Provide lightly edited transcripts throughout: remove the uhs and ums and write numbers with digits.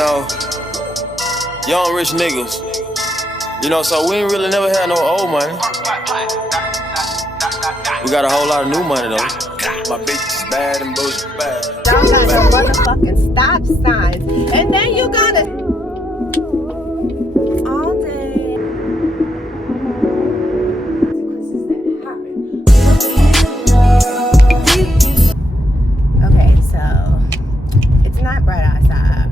know, young rich niggas. You know, so we ain't really never had no old money. We got a whole lot of new money though. My bitch is bad and bullshit bad. Y'all got no motherfucking stop signs. And then you gotta all day. Okay, so it's not bright outside,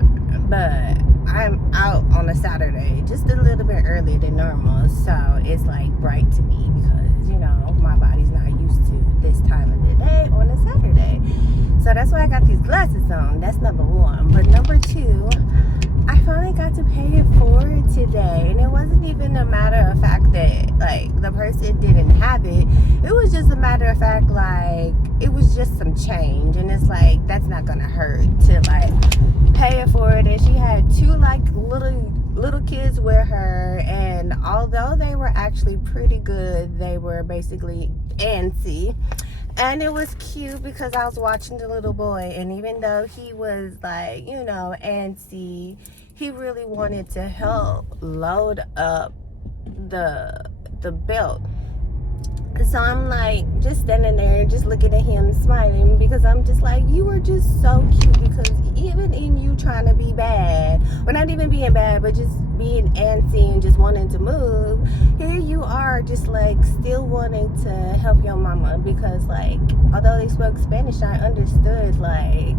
but I'm out on a Saturday just a little bit earlier than normal, so it's like bright to me because, you know, my body's not used to this time of the day on a Saturday. So that's why I got these glasses on. That's number one. But number two, I finally got to pay it forward today, and it wasn't even a matter of fact that like the person didn't have it. It was just a matter of fact like it was just some change, and it's like that's not gonna hurt to like pay it forward. And she had two like little kids with her, and although they were actually pretty good, they were basically antsy. And it was cute because I was watching the little boy, and even though he was like, you know, antsy, he really wanted to help load up the belt. So I'm like just standing there just looking at him smiling, because I'm just like, you were just so cute, because even in you trying to be bad, or not even being bad, but just being antsy and just wanting to move, here you are just like still wanting to help your mama. Because like although they spoke Spanish, I understood like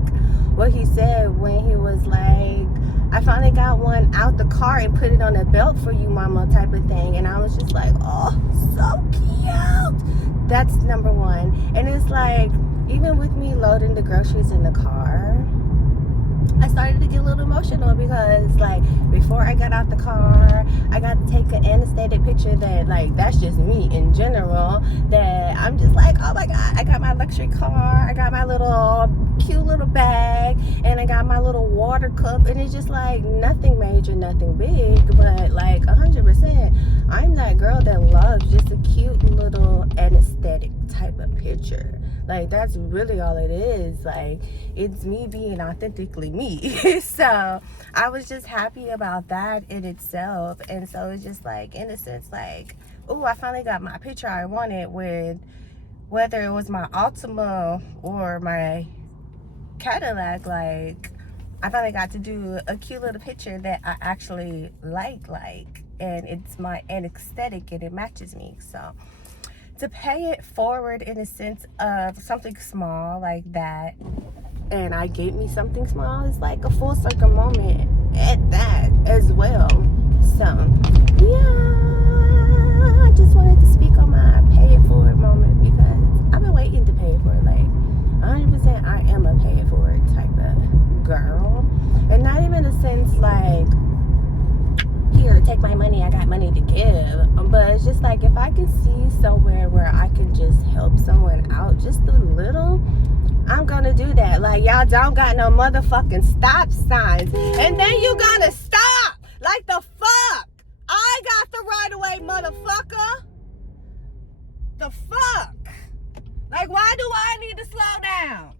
what he said when he was like, I finally got one out the car and put it on a belt for you, mama, type of thing. And I was just like, oh, so cute. That's number one. And it's like, even with me loading the groceries in the car, I started to get a little emotional because like before I got out the car, I got to take an anesthetic picture that like that's just me in general, that I'm just like, oh my god, I got my luxury car, I got my little cute little bag, and I got my little water cup, and it's just like nothing major, nothing big, but like 100% I'm that girl that loves just a cute little anesthetic type of picture. Like that's really all it is. Like it's me being authentically me. So I was just happy about that in itself. And so it's just like, in a sense, like, oh, I finally got my picture I wanted with, whether it was my Altima or my Cadillac. Like I finally got to do a cute little picture that I actually like, and it's my aesthetic and it matches me. So to pay it forward in a sense of something small like that, and I gave me something small, it's like a full circle moment at that as well. So yeah, I just wanted to speak on my pay it forward moment, because I've been waiting to pay it forward. Like 100% I am a pay it forward type of girl, and not even a sense like, here, take my money, I got money to give. But it's just like, if I can see somewhere where I can just help someone out just a little, I'm gonna do that. Like, y'all don't got no motherfucking stop signs, and then you gotta stop. Like the fuck? I got the right of way, motherfucker. The fuck? Like, why do I need to slow down?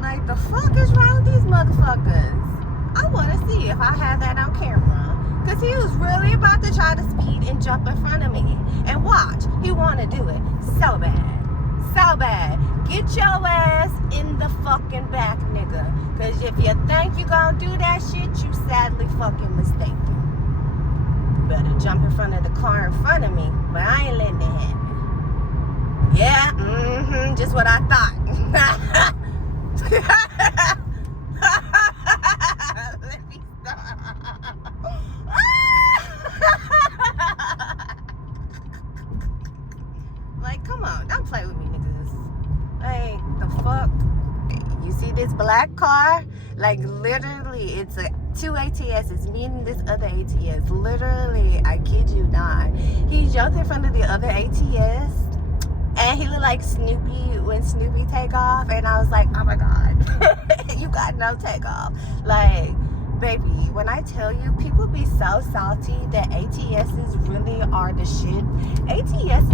Like, the fuck is wrong with these motherfuckers? I want to see if I have that on camera. Because he was really about to try to speed and jump in front of me. And watch, he want to do it so bad. So bad. Get your ass in the fucking back, nigga. Because if you think you gonna do that shit, you sadly fucking mistaken. better jump in front of the car in front of me, but I ain't letting it happen. Yeah, just what I thought. Let me stop. Like, come on, don't play with me, niggas. Like, the fuck? You see this black car? Like, literally, it's two ATSs meeting this other ATS. Literally, I kid you not. He jumped in front of the other ATS, and he looked like Snoopy when Snoopy take off. And I was like, oh my God, you got no takeoff. Like, baby, when I tell you, people be so salty that ATSs really are the shit. ATS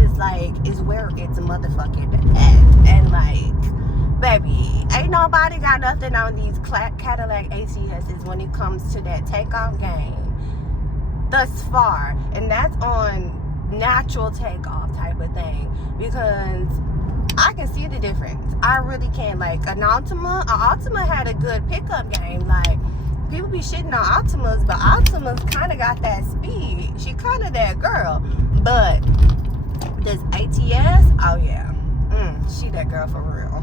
is where it's motherfucking at. And like, baby, ain't nobody got nothing on these Cadillac ATSs when it comes to that takeoff game thus far. And that's on natural takeoff type of thing, because I can see the difference. I really can. Like, an Altima had a good pickup game. Like, people be shitting on Altimas, but Altima's kind of got that speed. She kind of that girl. But this ATS, oh yeah, she that girl for real.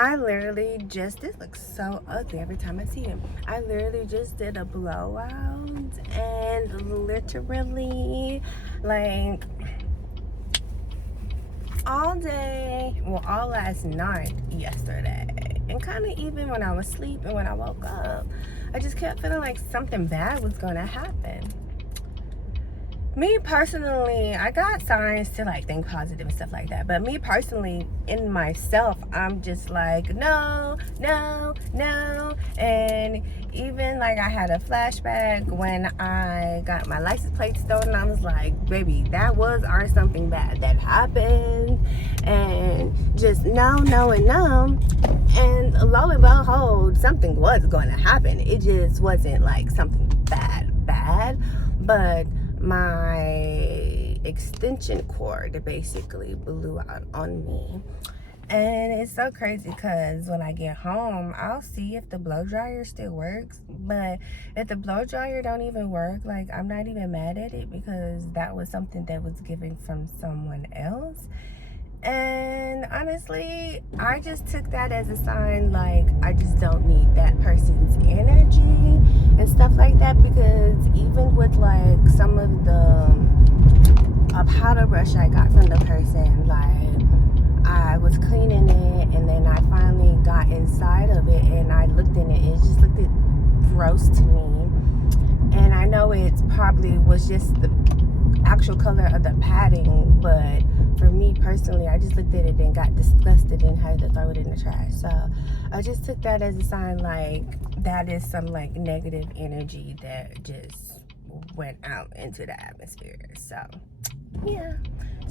I literally just, this looks so ugly every time I see him. I literally just did a blowout, and literally, like, all day, well, all last night, yesterday, and kind of even when I was sleeping, when I woke up, I just kept feeling like something bad was gonna happen. Me personally, I got signs to like think positive and stuff like that, but me personally, in myself, I'm just like, no, and even like I had a flashback when I got my license plate stolen. I was like, baby, that was something bad that happened, and just no, and lo and behold, something was going to happen. It just wasn't like something bad, but my extension cord basically blew out on me. And it's so crazy because when I get home, I'll see if the blow dryer still works. But if the blow dryer don't even work, like, I'm not even mad at it, because that was something that was given from someone else. And honestly, I just took that as a sign, like, I just don't need that person's energy and stuff like that, because even with like some of the powder brush I got from the person, like, I was cleaning it, and then I finally got inside of it and I looked in it, and it just looked gross to me. And I know it probably was just the actual color of the padding, but for me personally, I just looked at it and got disgusted and had to throw it in the trash. So I just took that as a sign, like, that is some like negative energy that just went out into the atmosphere. So yeah,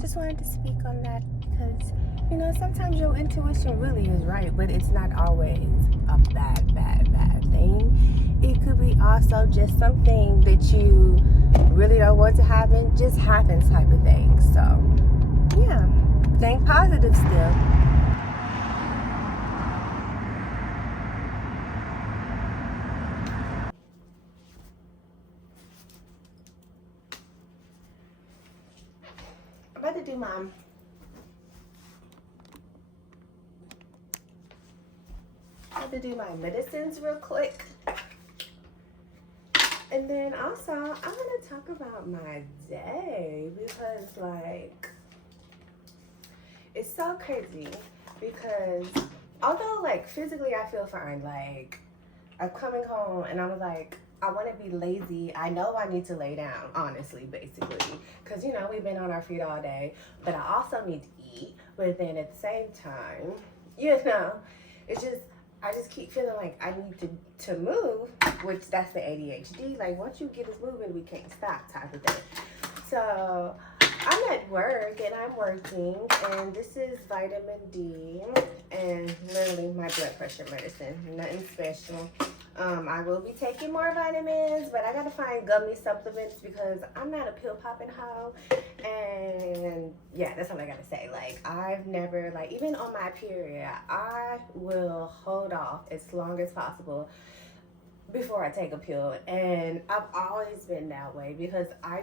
just wanted to speak on that, because, you know, sometimes your intuition really is right, but it's not always a bad thing. It could be also just something that you really don't want to happen, just happens type of thing. So yeah, think positive still. I'm about to do my medicines real quick. And then also, I want to talk about my day, because, like, it's so crazy, because although, like, physically I feel fine, like, I'm coming home and I'm like, I want to be lazy. I know I need to lay down, honestly, basically, because, you know, we've been on our feet all day, but I also need to eat. But then at the same time, you know, it's just, I just keep feeling like I need to move, which that's the ADHD. Like, once you get us moving, we can't stop type of thing. So I'm at work and I'm working, and this is vitamin D and literally my blood pressure medicine. Nothing special. I will be taking more vitamins, but I gotta find gummy supplements because I'm not a pill popping hoe. And yeah, that's all I gotta say. Like, I've never, like, even on my period, I will hold off as long as possible before I take a pill. And I've always been that way because I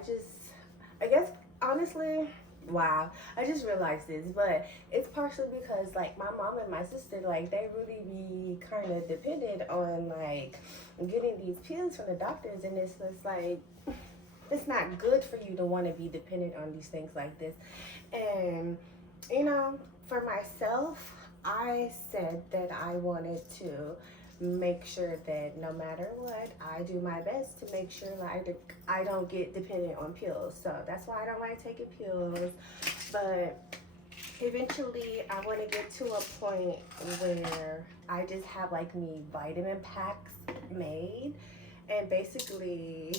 guess, honestly, wow, I just realized this, but it's partially because, like, my mom and my sister, like, they really be kind of dependent on, like, getting these pills from the doctors, and it's just, like, it's not good for you to want to be dependent on these things like this. And, you know, for myself, I said that I wanted to make sure that no matter what, I do my best to make sure that I don't get dependent on pills. So that's why I don't like taking pills. But eventually, I want to get to a point where I just have like me vitamin packs made. And basically,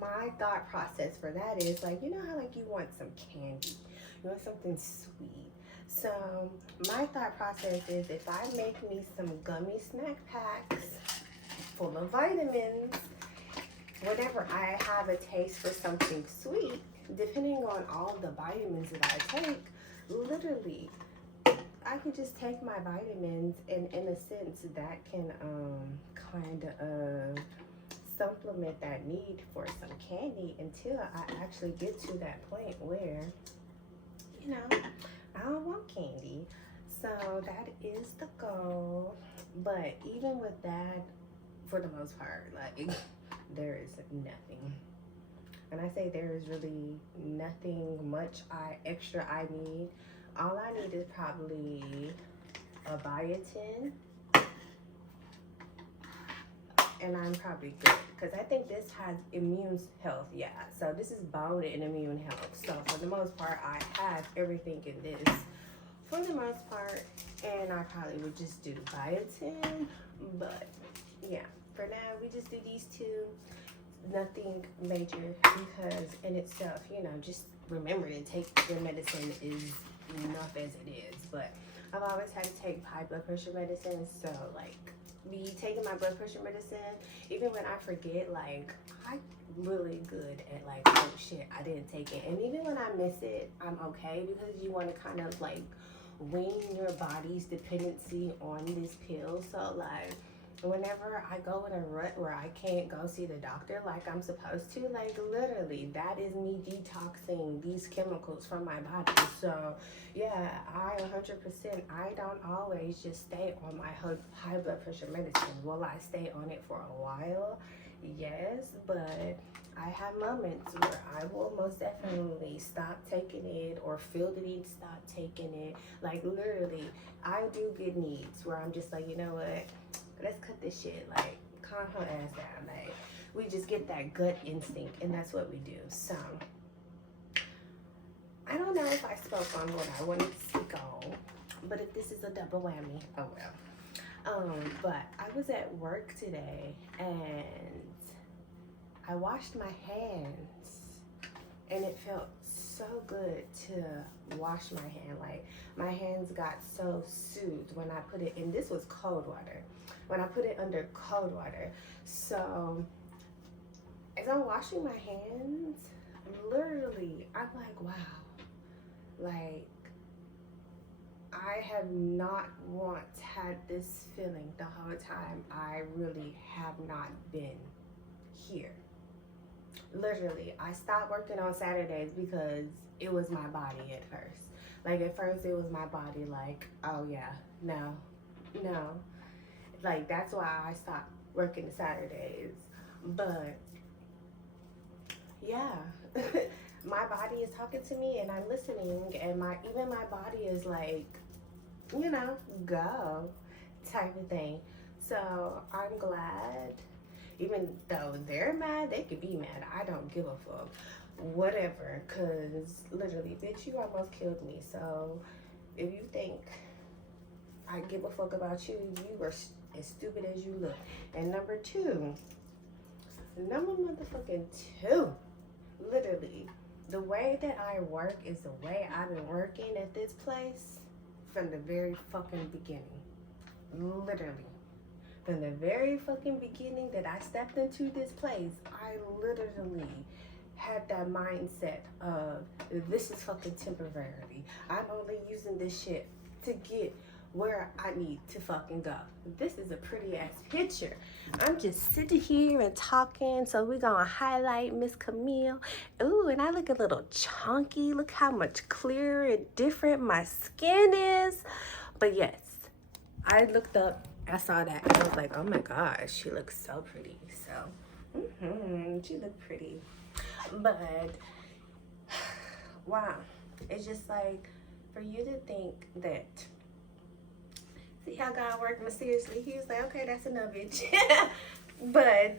my thought process for that is like, you know how like you want some candy, you want something sweet. So my thought process is if I make me some gummy snack packs full of vitamins, whenever I have a taste for something sweet, depending on all the vitamins that I take, literally, I can just take my vitamins, and in a sense that can kind of supplement that need for some candy until I actually get to that point where, you know, I don't want candy. So that is the goal. But even with that, for the most part, like, there is nothing. And I say there is really nothing much extra I need. All I need is probably a biotin, and I'm probably good, because I think this has immune health. Yeah, so this is bone and immune health. So for the most part, I have everything in this for the most part, and I probably would just do biotin. But yeah, for now we just do these two. Nothing major, because in itself, you know, just remember to take your medicine is enough as it is. But I've always had to take high blood pressure medicine, so like me taking my blood pressure medicine, even when I forget, like I'm really good at like, oh shit, I didn't take it. And even when I miss it, I'm okay, because you want to kind of like wean your body's dependency on this pill. So like whenever I go in a rut where I can't go see the doctor like I'm supposed to, like literally that is me detoxing these chemicals from my body. So yeah, I 100%, I don't always just stay on my high blood pressure medicine. Will I stay on it for a while? Yes, but I have moments where I will most definitely stop taking it or feel the need to stop taking it. Like literally, I do get needs where I'm just like, you know what? Let's cut this shit. Like, calm her ass down. Like, we just get that gut instinct, and that's what we do. So, I don't know if I spoke on what I wanted to speak on, but if this is a double whammy, oh well. But I was at work today, and I washed my hands, and it felt so good to wash my hand. Like, my hands got so soothed when I put it in. This was cold water. When I put it under cold water. So as I'm washing my hands, literally, I'm like, wow. Like, I have not once had this feeling the whole time. I really have not been here. Literally, I stopped working on Saturdays because it was my body at first. Like, at first it was my body like, oh yeah, no. Like, that's why I stopped working Saturdays. But yeah, my body is talking to me and I'm listening, and even my body is like, you know, go type of thing. So I'm glad, even though they're mad, they could be mad. I don't give a fuck. Whatever, because literally, bitch, you almost killed me. So if you think I give a fuck about you, you are as stupid as you look. And number motherfucking two, literally, the way that I work is the way I've been working at this place from the very fucking beginning. Literally. From the very fucking beginning that I stepped into this place, I literally had that mindset of, this is fucking temporary. I'm only using this shit to get where I need to fucking go. This is a pretty ass picture. I'm just sitting here and talking, so we're gonna highlight Miss Kamil. Ooh, and I look a little chunky. Look how much clearer and different my skin is. But yes, I looked up, I saw that, and I was like, oh my gosh, she looks so pretty. So, she looked pretty. But, wow, it's just like, for you to think that, see how God worked mysteriously? He was like, okay, that's enough, bitch. But,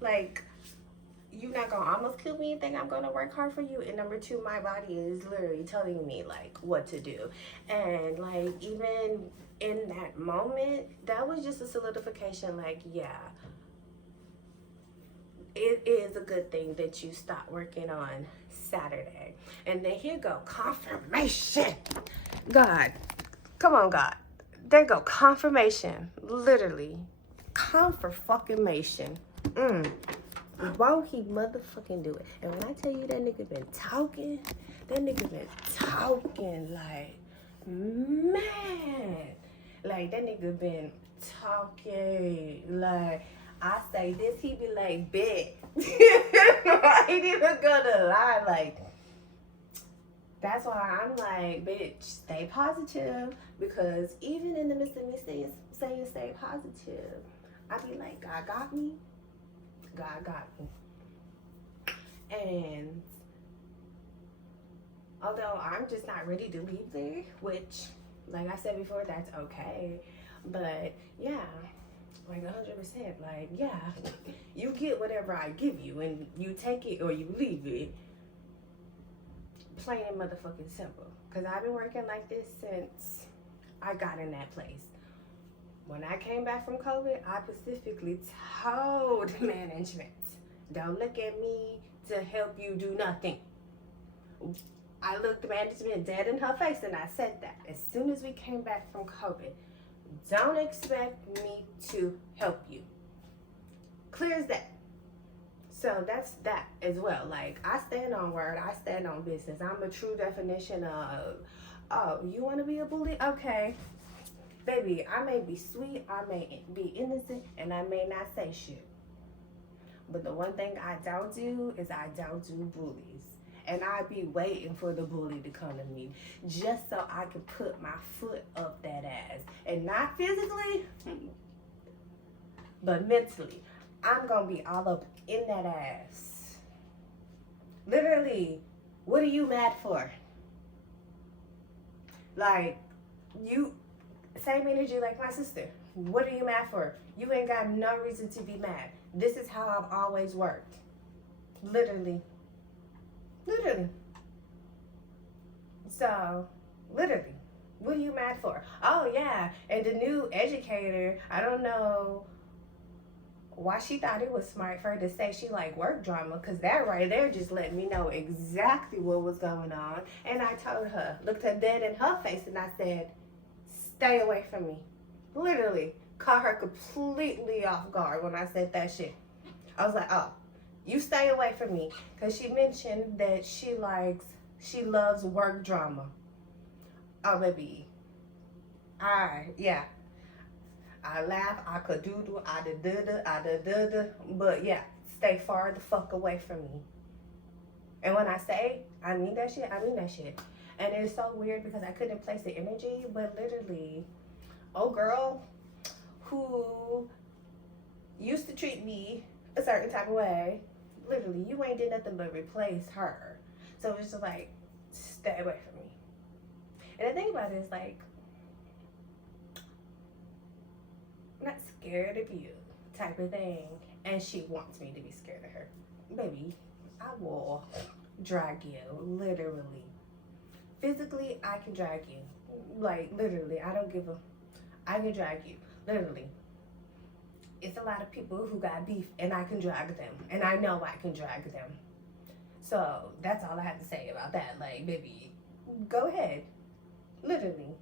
like, you're not gonna almost kill me and think I'm gonna work hard for you. And number two, my body is literally telling me, like, what to do. And, like, even in that moment, that was just a solidification, like, yeah, it is a good thing that you stopped working on Saturday. And then here go confirmation. God, come on, God. There go confirmation. Literally. Confirmation. Won't he motherfucking do it? And when I tell you that nigga been talking, like, man. Like, that nigga been talking. Like, I say this, he be like, bet. I ain't even gonna lie. Like, that's why I'm like, bitch, stay positive. Because even in the midst of me saying stay positive, I be like, God got me. God got me. And although I'm just not ready to leave there, which, like I said before, that's okay. But yeah, like 100%, like, yeah, you get whatever I give you and you take it or you leave it. Plain and motherfucking simple. Because I've been working like this since I got in that place. When I came back from COVID, I specifically told management, don't look at me to help you do nothing. I looked management dead in her face and I said that. As soon as we came back from COVID, don't expect me to help you. Clear as that. So that's that as well. Like, I stand on word, I stand on business. I'm a true definition of, oh, you want to be a bully? Okay. Baby, I may be sweet, I may be innocent, and I may not say shit. But the one thing I don't do is I don't do bullies. And I be waiting for the bully to come to me just so I can put my foot up that ass. And not physically, but mentally. I'm going to be all up in that ass. Literally, what are you mad for? Like, you, same energy like my sister. What are you mad for? You ain't got no reason to be mad. This is how I've always worked. Literally. So, literally, what are you mad for? Oh, yeah, and the new educator, I don't know why she thought it was smart for her to say she like work drama, because that right there just let me know exactly what was going on. And I told her, looked her dead in her face, and I said, stay away from me. Literally, caught her completely off guard when I said that shit. I was like, oh, you stay away from me. Because she mentioned that she loves work drama. Oh, baby. Yeah. I laugh, I could doodle, I da-da-da, but yeah, stay far the fuck away from me. And when I say I mean that shit, I mean that shit. And it's so weird because I couldn't place the energy, but literally, old girl who used to treat me a certain type of way, literally, you ain't did nothing but replace her. So it's just like, stay away from me. And the thing about it is like, I'm not scared of you type of thing. And she wants me to be scared of her. Baby, I will drag you, literally. Physically, I can drag you. Like, literally, I can drag you, literally. It's a lot of people who got beef and I can drag them. And I know I can drag them. So, that's all I have to say about that. Like, baby, go ahead. Literally.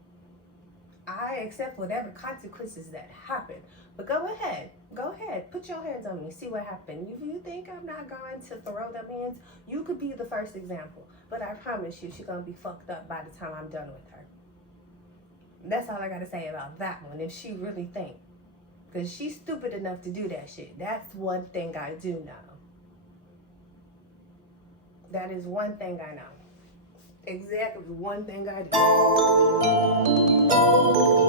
I accept whatever consequences that happen. But go ahead. Put your hands on me. See what happens. If you think I'm not going to throw them hands, you could be the first example. But I promise you, she's going to be fucked up by the time I'm done with her. That's all I gotta say about that one. If she really think, because she's stupid enough to do that shit. That's one thing I do know. That is one thing I know. Exactly one thing I do.